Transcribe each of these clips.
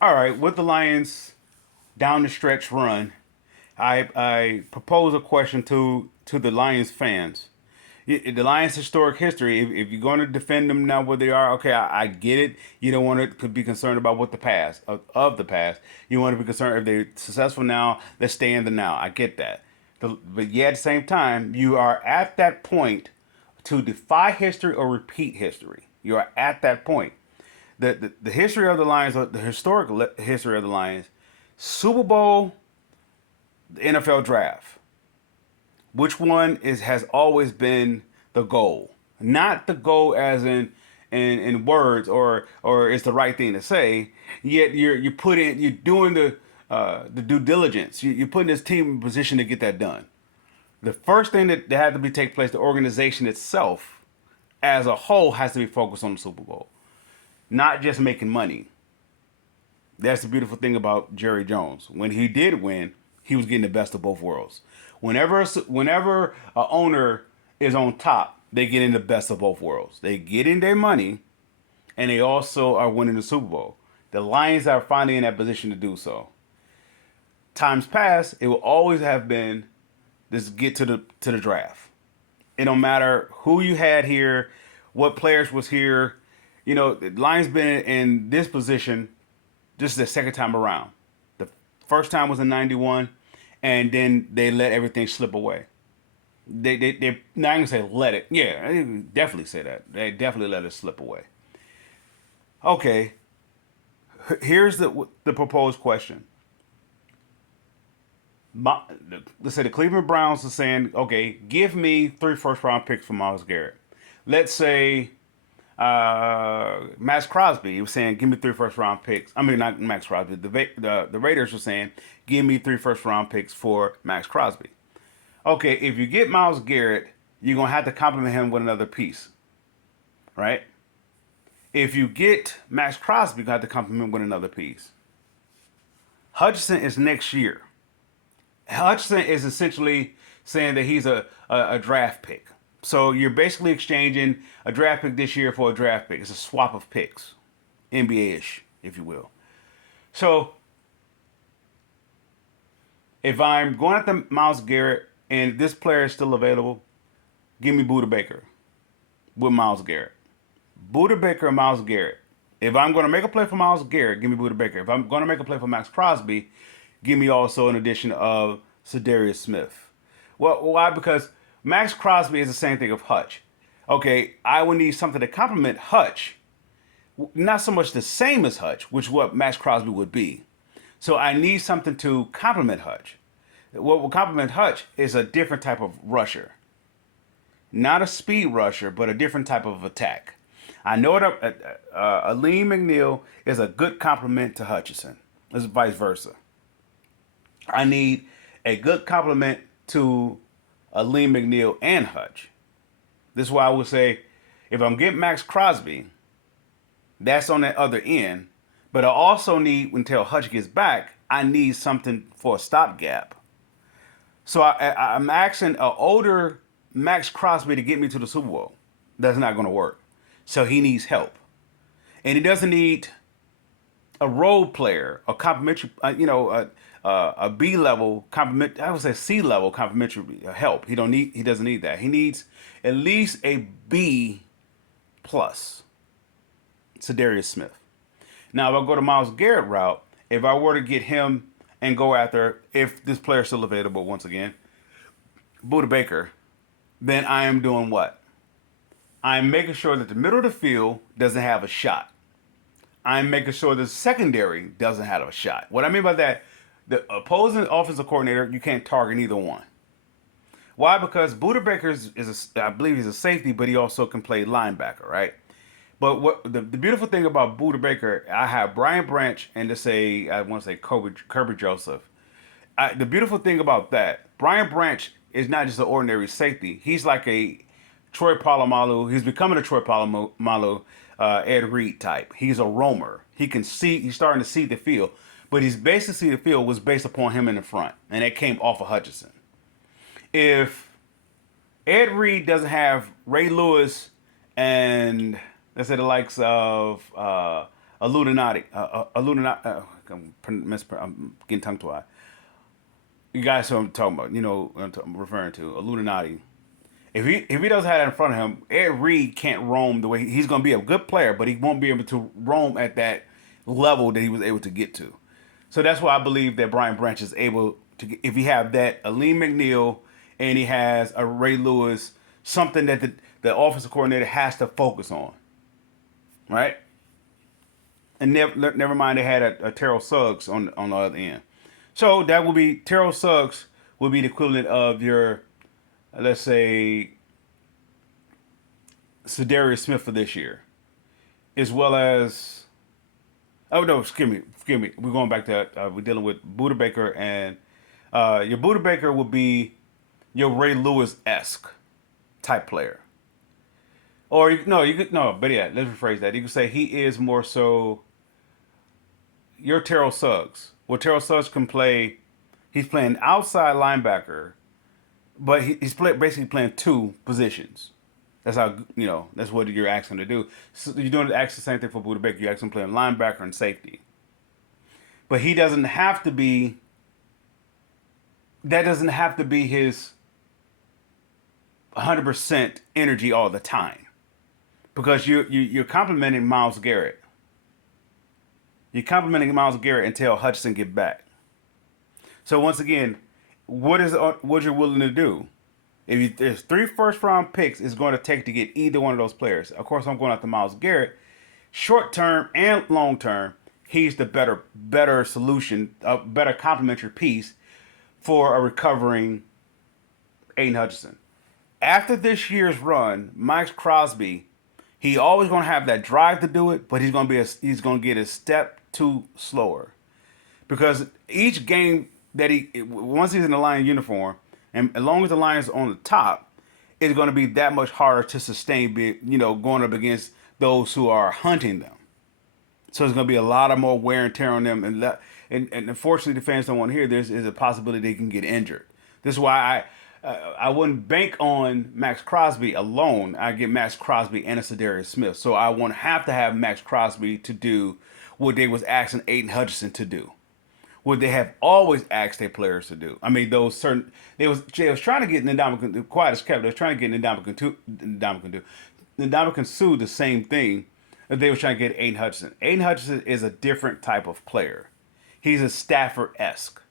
All right, with the Lions down the stretch run, I propose a question to the Lions fans. The Lions' historic history. If you're going to defend them now where they are, okay, I get it. You don't want to be concerned about what the past of the past. You want to be concerned if they're successful now. Let's stay in the now. I get that. But yet at the same time, you are at that point to defy history or repeat history. You are at that point. The history of the Lions, the historical history of the Lions, Super Bowl, the NFL draft. Which one is has always been the goal? Not the goal as in words or it's the right thing to say. Yet you're doing the due diligence. You're putting this team in position to get that done. The first thing that had to be take place, the organization itself as a whole has to be focused on the Super Bowl, not just making money. That's the beautiful thing about Jerry Jones. When he did win, he was getting the best of both worlds. Whenever a owner is on top, they get in the best of both worlds. They get in their money, and they also are winning the Super Bowl. The Lions are finally in that position to do so. Times past, it will always have been this: get to the draft. It don't matter who you had here, what players was here. The Lions been in this position. This is the second time around. The first time was in '91, and then they let everything slip away. They not gonna say let it. Yeah, they definitely say that. They definitely let it slip away. Okay, here's the proposed question. My, let's say the Cleveland Browns are saying, okay, give me 3 first round picks for Myles Garrett. Let's say Max Crosby, he was saying, give me 3 first round picks. I mean, not Max Crosby. The Raiders were saying, give me 3 first round picks for Max Crosby. Okay, if you get Myles Garrett, you're gonna have to compliment him with another piece, right? If you get Max Crosby, you're gonna have to compliment him with another piece. Hutchinson is next year. Hutchinson is essentially saying that he's a draft pick. So you're basically exchanging a draft pick this year for a draft pick. It's a swap of picks, NBA ish, if you will. So if I'm going after Myles Garrett and this player is still available, give me Buda Baker with Myles Garrett. Buda Baker and Myles Garrett. If I'm going to make a play for Myles Garrett, give me Buda Baker. If I'm going to make a play for Max Crosby, give me also an addition of Cedarius Smith. Well, why? Because Max Crosby is the same thing of Hutch. Okay, I would need something to complement Hutch, not so much the same as Hutch, which is what Max Crosby would be. So I need something to complement Hutch. What will complement Hutch is a different type of rusher, not a speed rusher, but a different type of attack. I know Aleem McNeil is a good complement to Hutchinson. It's vice versa. I need a good complement to Aleem McNeil and Hutch. This is why I would say if I'm getting Max Crosby, that's on that other end. But I also need, until Hutch gets back, I need something for a stopgap. So I'm asking an older Max Crosby to get me to the Super Bowl. That's not going to work. So he needs help. And he doesn't need a role player, a complimentary, a B level compliment. I would say C level complimentary help. He doesn't need that. He needs at least a B plus. Cedarius Smith. Now, if I go to Myles Garrett route, if I were to get him and go after, if this player is still available, once again, Buda Baker, then I am doing what? I'm making sure that the middle of the field doesn't have a shot. I'm making sure the secondary doesn't have a shot. What I mean by that, the opposing offensive coordinator, you can't target either one. Why? Because Buda Baker I believe he's a safety, but he also can play linebacker, right? But what the beautiful thing about Buda Baker, I have Brian Branch and to say I want to say Kirby Joseph. The beautiful thing about that, Brian Branch is not just an ordinary safety. He's like a Troy Polamalu. He's becoming a Troy Polamalu, Ed Reed type. He's a roamer. He can see. He's starting to see the field, but his basic see the field was based upon him in the front, and it came off of Hutchinson. If Ed Reed doesn't have Ray Lewis and let's say the likes of Illuminati. Illuminati. I'm getting tongue tied. You guys know what I'm talking about. You know what I'm referring to. Illuminati. If he doesn't have that in front of him, Ed Reed can't roam the way he's going to be a good player, but he won't be able to roam at that level that he was able to get to. So that's why I believe that Brian Branch is able to. If he have that Aleem McNeil and he has a Ray Lewis, something that the offensive coordinator has to focus on, right? And never mind, they had a Terrell Suggs on the other end. So that would be Terrell Suggs would be the equivalent of your, let's say, Cedarius Smith for this year, as well as, oh no, excuse me. We're going back to we're dealing with Buda Baker, and your Buda Baker will be your Ray Lewis esque type player. Or no, you could no, but yeah, let's rephrase that. You could say he is more so your Terrell Suggs. Well, Terrell Suggs can play. He's playing outside linebacker, but basically playing two positions. That's how That's what you're asking him to do. So you're doing the same thing for Buda Baker. You actually playing linebacker and safety, but he doesn't have to be. That doesn't have to be his 100% energy all the time, because you're complimenting Myles Garrett. You're complimenting Myles Garrett until Hutchinson get back. So once again, what you're willing to do? If there's 3 first-round picks, it's going to take to get either one of those players. Of course, I'm going after Myles Garrett. Short term and long term, he's the better solution, a better complementary piece for a recovering Aiden Hutchinson. After this year's run, Max Crosby, he always going to have that drive to do it, but he's going to get a step too slower, because each game that once he's in the Lion uniform, and as long as the Lions are on the top, it's going to be that much harder to sustain, going up against those who are hunting them. So there's going to be a lot of more wear and tear on them, and unfortunately, the fans don't want to hear this. Is a possibility they can get injured. This is why I wouldn't bank on Max Crosby alone. I get Max Crosby and a Cedarius Smith. So I won't have to have Max Crosby to do what they was asking Aiden Hutchinson to do, what they have always asked their players to do. I mean, they was trying to get Ndamukong, quiet as kept. They was trying to get Ndamukong Suh the same thing that they was trying to get Aiden Hutchinson. Aiden Hutchinson is a different type of player. He's a Stafford-esque.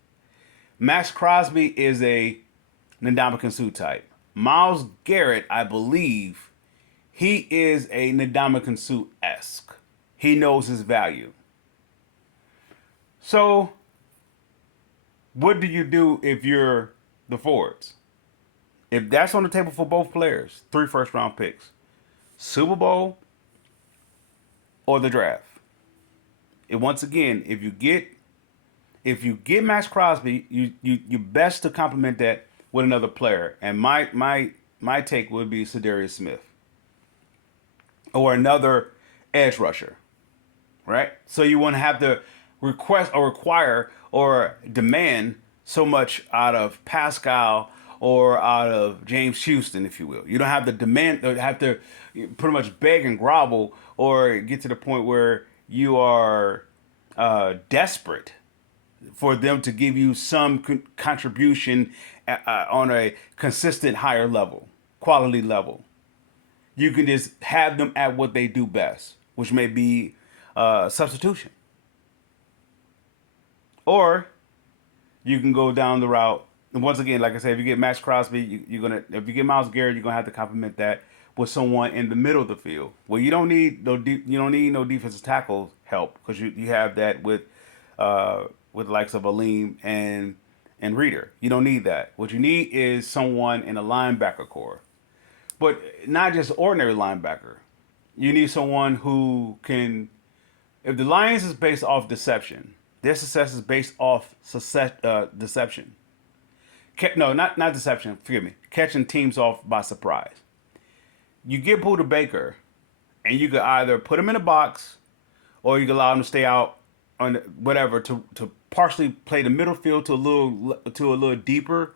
Max Crosby is a Ndamukong Suh type. Myles Garrett, I believe, he is a Ndamukong Suh-esque. He knows his value. So, what do you do if you're the Fords? If that's on the table for both players, 3 first-round picks, Super Bowl or the draft. And once again, if you get Max Crosby, you best to complement that with another player. And my take would be Cedarius Smith or another edge rusher, right? So you wouldn't have to request or require or demand so much out of Pascal or out of James Houston, if you will. You don't have to demand or have to pretty much beg and grovel or get to the point where you are desperate for them to give you some contribution on a consistent higher level, quality level. You can just have them at what they do best, which may be substitution. Or you can go down the route. And once again, like I said, if you get Max Crosby, if you get Myles Garrett, you're gonna have to complement that with someone in the middle of the field. Well, you don't need no defensive tackle help, because you have that with the likes of Aleem and Reader. You don't need that. What you need is someone in a linebacker core, but not just ordinary linebacker. You need someone who can. If the Lions is based off deception, their success is based off deception. No, not deception. Forgive me. Catching teams off by surprise. You get Buda Baker, and you could either put him in a box, or you can allow him to stay out on whatever to partially play the middle field to a little deeper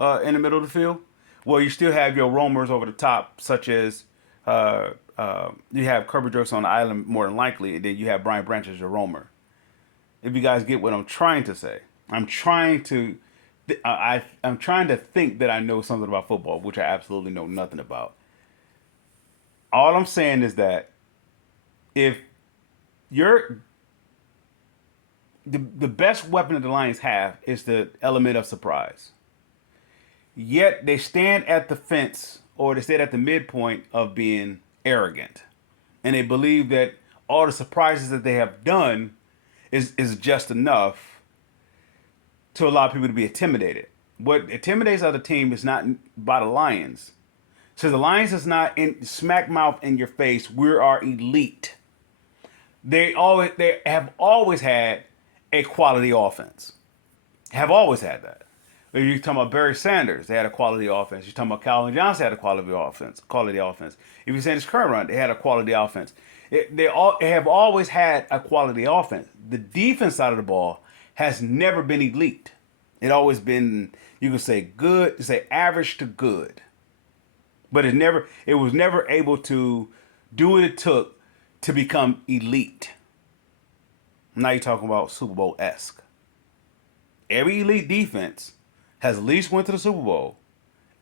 in the middle of the field. Well, you still have your roamers over the top, such as you have Kirby Brooks on the island more than likely, and then you have Brian Branch as your roamer. If you guys get what I'm trying to say, I'm trying to, I'm trying to think that I know something about football, which I absolutely know nothing about. All I'm saying is that if you're the best weapon that the Lions have is the element of surprise. Yet they stand at the fence or they stand at the midpoint of being arrogant. And they believe that all the surprises that they have done is just enough to allow people to be intimidated. What intimidates other team is not by the Lions. So the Lions is not in smack mouth in your face. We are elite. They have always had a quality offense. Have always had that. If you're talking about Barry Sanders, they had a quality offense. You're talking about Calvin Johnson, had a quality offense. Quality offense. If you're saying this current run, they had a quality offense. They have always had a quality offense. The defense side of the ball has never been elite. It always been, you could say good, you say average to good, but it was never able to do what it took to become elite. Now you're talking about Super Bowl-esque. Every elite defense has at least went to the Super Bowl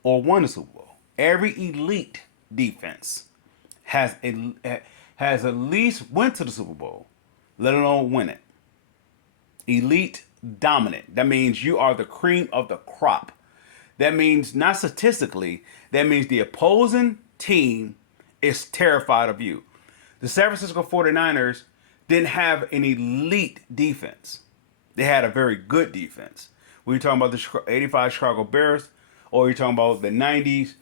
or won the Super Bowl. Every elite defense has at least went to the Super Bowl, let alone win it. Elite dominant. That means you are the cream of the crop. That means not statistically, that means the opposing team is terrified of you. The San Francisco 49ers didn't have an elite defense. They had a very good defense. When you're talking about the 85 Chicago Bears, or you're talking about the 90s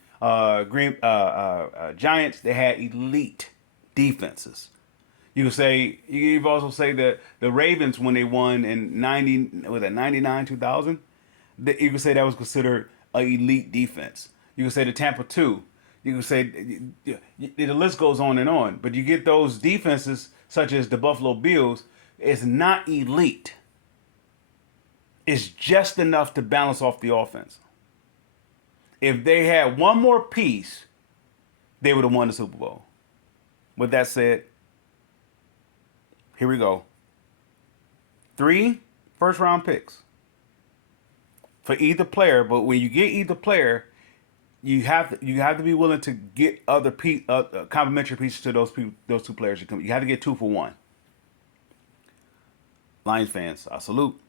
Giants, they had elite defenses. You can also say that the Ravens, when they won in 99, 2000, you can say that was considered an elite defense. You can say the Tampa 2. You can say the list goes on and on. But you get those defenses, such as the Buffalo Bills, it's not elite. It's just enough to balance off the offense. If they had one more piece, they would have won the Super Bowl. With that said, here we go. 3 first-round picks for either player. But when you get either player, you have to be willing to get other complementary pieces to those two players. You have to get 2 for 1. Lions fans, I salute.